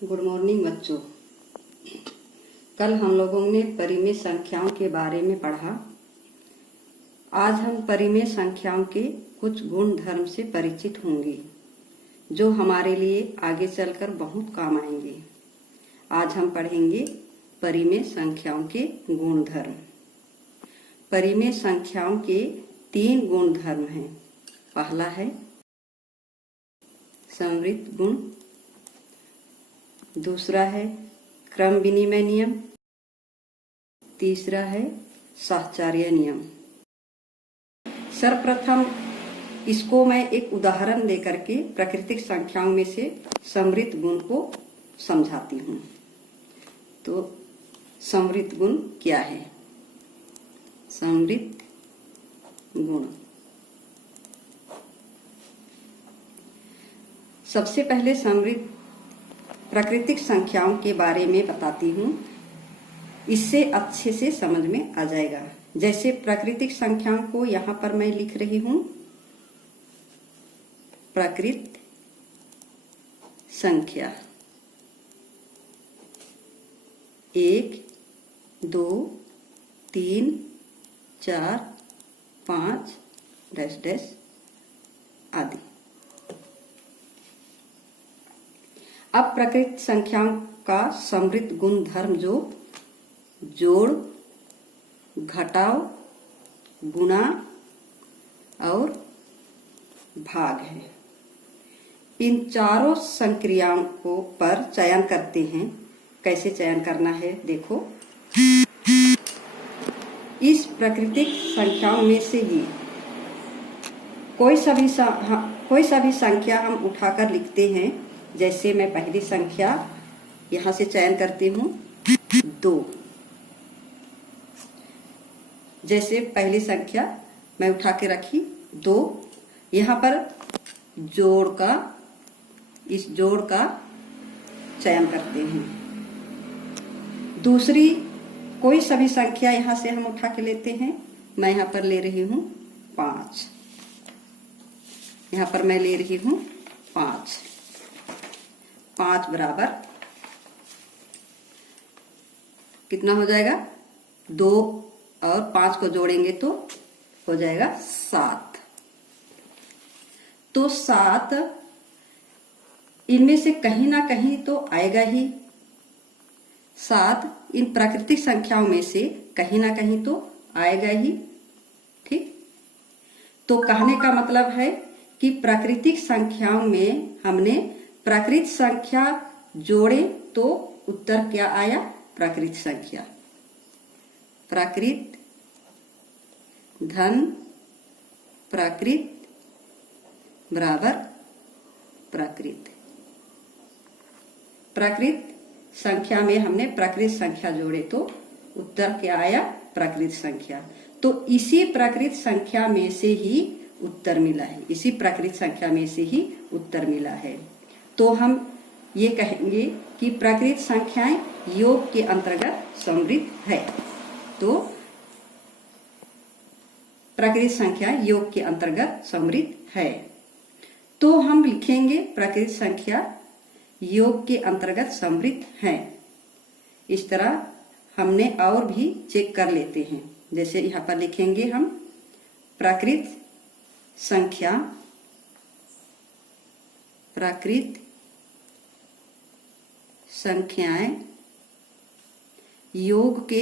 Good morning बच्चों। कल हम लोगों ने परिमेय संख्याओं के बारे में पढ़ा। आज हम परिमेय संख्याओं के कुछ गुण धर्म से परिचित होंगे जो हमारे लिए आगे चलकर बहुत काम आएंगे। आज हम पढ़ेंगे परिमेय संख्याओं के गुण धर्म। परिमेय संख्याओं के 3 गुण धर्म हैं। पहला है समृद्ध गुण, दूसरा है क्रम विनिमय नियम, तीसरा है साहचर्य नियम। सर्वप्रथम इसको मैं एक उदाहरण देकर के प्राकृतिक संख्याओं में से समृद्ध गुण को समझाती हूँ। तो समृद्ध गुण क्या है? समृद्ध गुण सबसे पहले समृद्ध प्राकृतिक संख्याओं के बारे में बताती हूँ, इससे अच्छे से समझ में आ जाएगा। जैसे प्राकृतिक संख्याओं को यहाँ पर मैं लिख रही हूँ, प्राकृत संख्या 1, 2, 3, 4, 5 डैश डैश आदि। अब प्राकृतिक संख्याओं का समृद्ध गुण धर्म जो जोड़, घटाव, गुणा और भाग है। इन चारों संक्रियाओं को पर चयन करते हैं। कैसे चयन करना है देखो। इस प्राकृतिक संख्याओं में से ही कोई सा भी संख्या हम उठाकर लिखते हैं। जैसे मैं पहली संख्या यहां से चयन करती हूँ 2। जैसे पहली संख्या मैं उठा के रखी 2, यहाँ पर इस जोड़ का चयन करते हैं। दूसरी कोई सभी संख्या यहां से हम उठा के लेते हैं। मैं यहाँ पर ले रही हूँ 5। यहाँ पर मैं ले रही हूँ 5 बराबर कितना हो जाएगा? 2 और 5 को जोड़ेंगे तो हो जाएगा 7। तो 7 इनमें से कहीं ना कहीं तो आएगा ही। 7 इन प्राकृतिक संख्याओं में से कहीं ना कहीं तो आएगा ही। ठीक, तो कहने का मतलब है कि प्राकृतिक संख्याओं में हमने प्राकृत संख्या जोड़े तो उत्तर क्या आया? प्राकृत संख्या। प्राकृत धन प्राकृत बराबर प्राकृत। प्राकृत संख्या में हमने प्राकृत संख्या जोड़े तो उत्तर क्या आया? प्राकृत संख्या। तो इसी प्राकृत संख्या में से ही उत्तर मिला है। इसी प्राकृत संख्या में से ही उत्तर मिला है। तो हम ये कहेंगे कि प्राकृत संख्याएं योग के अंतर्गत समृद्ध है। तो प्राकृत संख्या योग के अंतर्गत समृद्ध है। तो हम लिखेंगे प्राकृत संख्या योग के अंतर्गत समृद्ध है। इस तरह हमने और भी चेक कर लेते हैं। जैसे यहाँ पर लिखेंगे हम प्राकृत संख्याएं योग के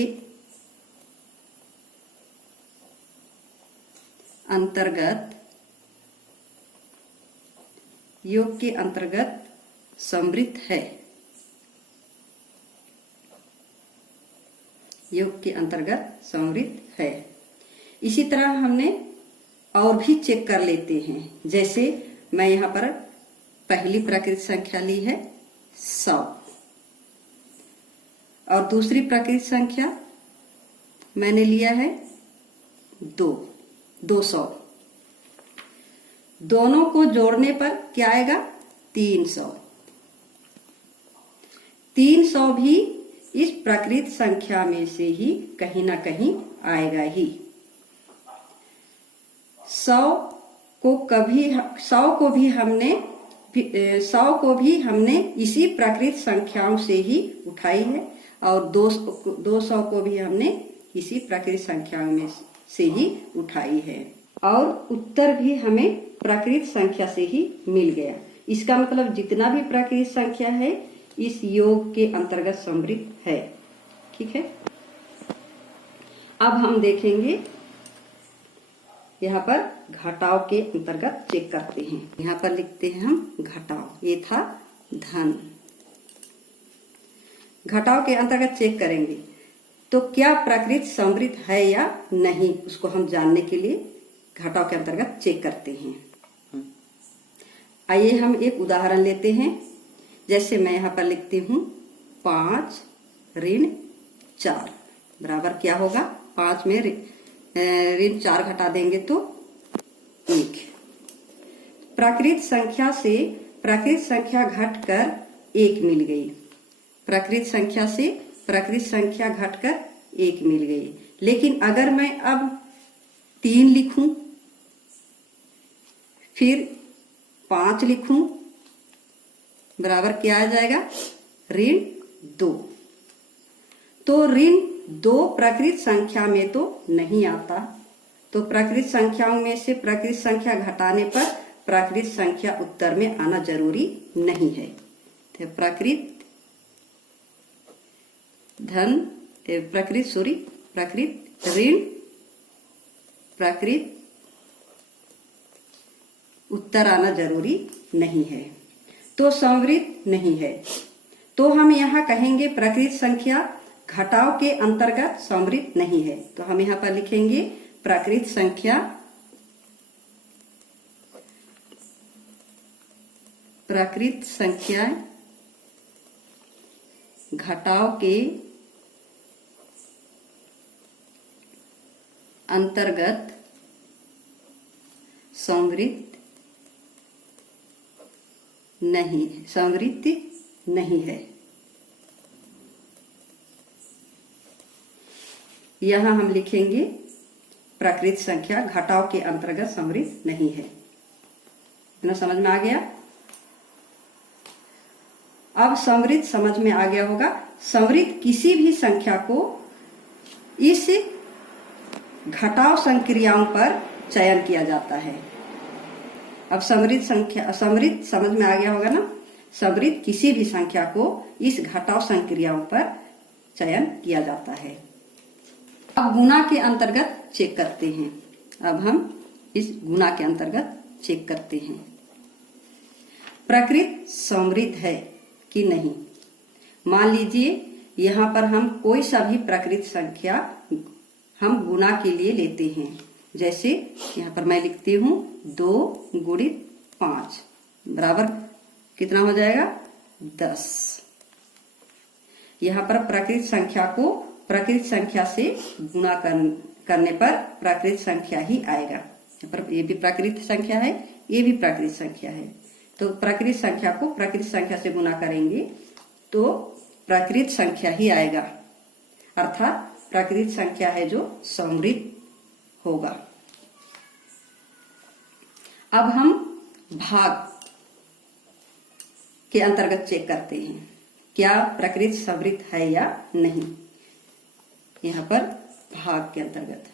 अंतर्गत समृद्ध है। योग के अंतर्गत समृद्ध है। इसी तरह हमने और भी चेक कर लेते हैं। जैसे मैं यहाँ पर पहली प्राकृत संख्या ली है 100 और दूसरी प्राकृत संख्या मैंने लिया है 200। दोनों को जोड़ने पर क्या आएगा? 300। 300 भी इस प्राकृत संख्या में से ही कहीं ना कहीं आएगा ही। 100 को भी हमने 100 को भी हमने इसी प्राकृत संख्याओं से ही उठाई है और 200 को भी हमने इसी प्राकृत संख्याओं में से ही उठाई है और उत्तर भी हमें प्राकृत संख्या से ही मिल गया। इसका मतलब जितना भी प्राकृत संख्या है इस योग के अंतर्गत सम्मिलित है। ठीक है, अब हम देखेंगे यहाँ पर घटाव के अंतर्गत चेक करते हैं। यहाँ पर लिखते हैं हम घटाव, ये था धन। घटाव के अंतर्गत चेक करेंगे तो क्या प्राकृत समृद्ध है या नहीं, उसको हम जानने के लिए घटाव के अंतर्गत चेक करते हैं। आइए हम एक उदाहरण लेते हैं। जैसे मैं यहाँ पर लिखती हूँ 5 ऋण 4 बराबर क्या होगा, 5 में ऋण 4 घटा देंगे तो 1। प्राकृत संख्या से प्राकृत संख्या घटकर 1 मिल गई। प्राकृत संख्या से प्राकृत संख्या घटकर 1 मिल गई। लेकिन अगर मैं अब 3 लिखूं फिर 5 लिखूं बराबर क्या आ जाएगा, ऋण 2। तो ऋण 2 प्राकृत संख्या में तो नहीं आता, तो प्राकृत संख्याओं में से प्राकृत संख्या घटाने पर प्राकृत संख्या उत्तर में आना जरूरी नहीं है। तो प्राकृत ऋण प्राकृत उत्तर आना जरूरी नहीं है, तो समृद्ध नहीं है। तो हम यहाँ कहेंगे प्राकृत संख्या घटाव के अंतर्गत समृद्ध नहीं है। तो हम यहाँ पर लिखेंगे प्राकृत संख्या घटाव के अंतर्गत समृद्ध नहीं है। यहां हम लिखेंगे प्राकृत संख्या घटाव के अंतर्गत समृद्ध नहीं है। इतना समझ में आ गया। अब समृद्ध समझ में आ गया होगा। समृद्ध किसी भी संख्या को इस घटाव संक्रियाओं पर चयन किया जाता है। अब समृद्ध समझ में आ गया होगा ना। समृद्ध किसी भी संख्या को इस घटाव संक्रियाओं पर चयन किया जाता है। अब गुणा के अंतर्गत चेक करते हैं। अब हम इस गुणा के अंतर्गत चेक करते हैं प्राकृत समृद्ध है कि नहीं। मान लीजिए यहाँ पर हम कोई सा भी प्राकृत संख्या हम गुणा के लिए लेते हैं। जैसे यहाँ पर मैं लिखती हूँ 2 गुणित 5 बराबर कितना हो जाएगा, 10। यहाँ पर प्राकृत संख्या को प्राकृत संख्या से गुणा करने पर प्राकृत संख्या ही आएगा। यहाँ पर ये भी प्राकृत संख्या है, ये भी प्राकृत संख्या है। तो प्राकृत संख्या को प्राकृत संख्या से गुणा करेंगे तो प्राकृत संख्या ही आएगा, अर्थात प्राकृत संख्या है जो समृद्ध होगा। अब हम भाग के अंतर्गत चेक करते हैं क्या प्राकृत समृद्ध है या नहीं। यहाँ पर भाग के अंतर्गत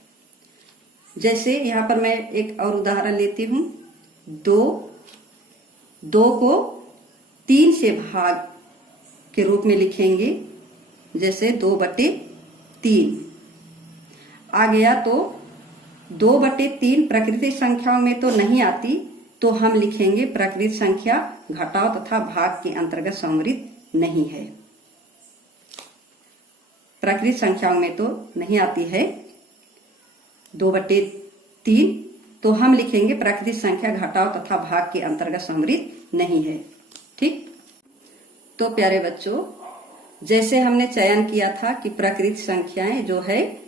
जैसे यहाँ पर मैं एक और उदाहरण लेती हूँ। 2 को 3 से भाग के रूप में लिखेंगे। जैसे 2/3 आ गया तो 2/3 प्राकृतिक संख्याओं में तो नहीं आती, तो हम लिखेंगे प्राकृतिक संख्या घटाव तथा भाग के अंतर्गत समृद्ध नहीं है। प्राकृतिक संख्याओं में तो नहीं आती है 2/3, तो हम लिखेंगे प्राकृतिक संख्या घटाव तथा भाग के अंतर्गत समृद्ध नहीं है। ठीक। तो प्यारे बच्चों, जैसे हमने चयन किया था कि प्राकृतिक संख्याएं जो है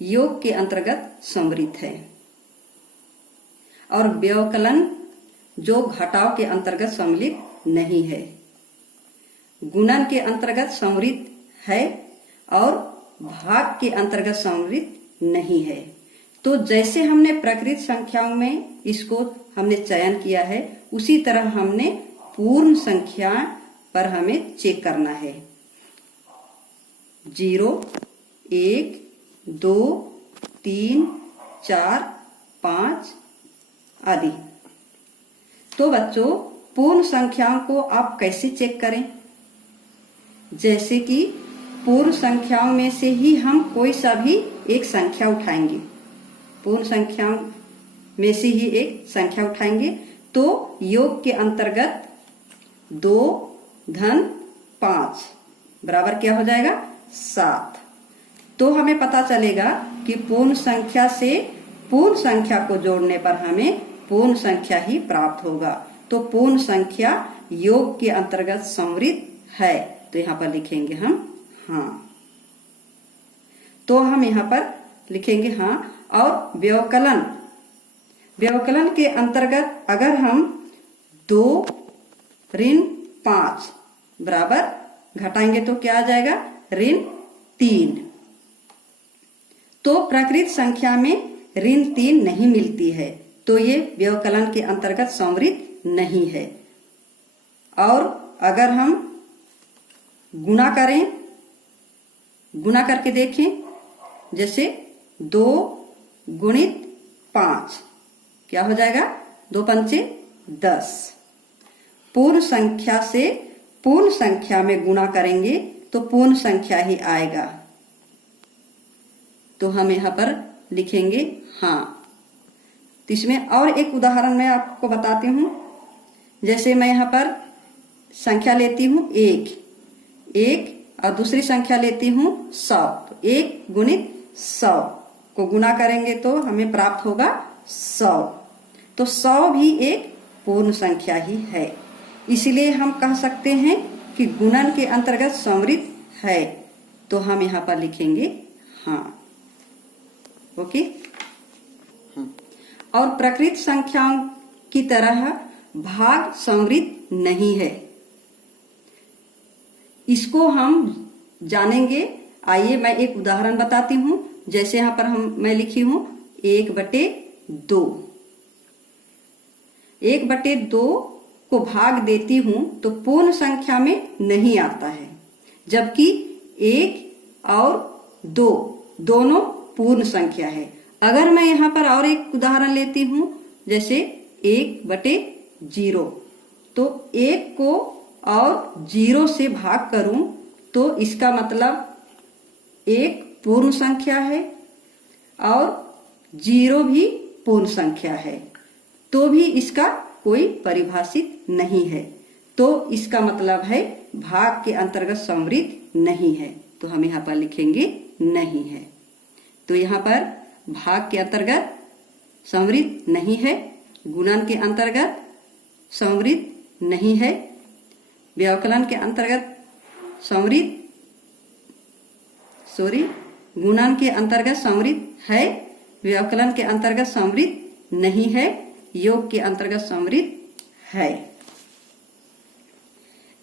योग के अंतर्गत समृद्ध है और व्यवकलन जो घटाव के अंतर्गत सम्मिलित नहीं है, गुणन के अंतर्गत समृद्ध है और भाग के अंतर्गत समृद्ध नहीं है। तो जैसे हमने प्राकृतिक संख्याओं में इसको हमने चयन किया है उसी तरह हमने पूर्ण संख्या पर हमें चेक करना है। 0, 1, 2, 3, 4, 5 आदि। तो बच्चों, पूर्ण संख्याओं को आप कैसे चेक करें? जैसे कि पूर्ण संख्याओं में से ही हम कोई सा भी एक संख्या उठाएंगे, पूर्ण संख्याओं में से ही एक संख्या उठाएंगे तो योग के अंतर्गत 2 धन 5 बराबर क्या हो जाएगा? 7। तो हमें पता चलेगा कि पूर्ण संख्या से पूर्ण संख्या को जोड़ने पर हमें पूर्ण संख्या ही प्राप्त होगा। तो पूर्ण संख्या योग के अंतर्गत संवृत है। तो यहाँ पर लिखेंगे हम हाँ। तो हम यहाँ पर लिखेंगे हाँ। और व्यवकलन, व्यवकलन के अंतर्गत अगर हम 2 ऋण 5 बराबर घटाएंगे तो क्या आ जाएगा? ऋण 3। तो प्रकृत संख्या में ऋण 3 नहीं मिलती है, तो ये व्यवकलन के अंतर्गत संवृत नहीं है। और अगर हम गुणा करें, गुणा करके देखें, जैसे 2 गुणित 5 क्या हो जाएगा? 2 पंचे 10। पूर्ण संख्या से पूर्ण संख्या में गुणा करेंगे तो पूर्ण संख्या ही आएगा। तो हम यहाँ पर लिखेंगे हाँ। तो इसमें और एक उदाहरण मैं आपको बताती हूँ। जैसे मैं यहाँ पर संख्या लेती हूँ 1 और दूसरी संख्या लेती हूँ 100। तो 1 गुणित 100 को गुणा करेंगे तो हमें प्राप्त होगा 100। तो 100 भी एक पूर्ण संख्या ही है। इसलिए हम कह सकते हैं कि गुणन के अंतर्गत संवृत है। तो हम यहाँ पर लिखेंगे हाँ। ओके। और प्रकृत संख्याओं की तरह भाग संवृत नहीं है। इसको हम जानेंगे। आइए मैं एक उदाहरण बताती हूँ। जैसे यहाँ पर मैं लिखी हूँ 1/2। 1/2 को भाग देती हूँ तो पूर्ण संख्या में नहीं आता है, जबकि 1 और 2 दोनों पूर्ण संख्या है। अगर मैं यहाँ पर और एक उदाहरण लेती हूँ, जैसे 1/0, तो 1 को और 0 से भाग करूं तो इसका मतलब 1 पूर्ण संख्या है और 0 भी पूर्ण संख्या है, तो भी इसका कोई परिभाषित नहीं है। तो इसका मतलब है भाग के अंतर्गत संवृत नहीं है। तो हम यहाँ पर लिखेंगे नहीं है। तो यहाँ पर भाग के अंतर्गत संवृत नहीं है, गुणन के अंतर्गत संवृत नहीं है, व्यवकलन के अंतर्गत संवृत गुणन के अंतर्गत संवृत है, व्यवकलन के अंतर्गत संवृत नहीं है, योग के अंतर्गत संवृत है।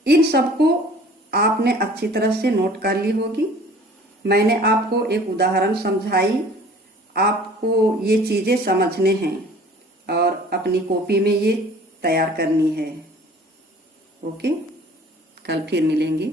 इन सबको आपने अच्छी तरह से नोट कर ली होगी। मैंने आपको एक उदाहरण समझाई, आपको ये चीजें समझने हैं और अपनी कॉपी में ये तैयार करनी है। ओके, कल फिर मिलेंगे।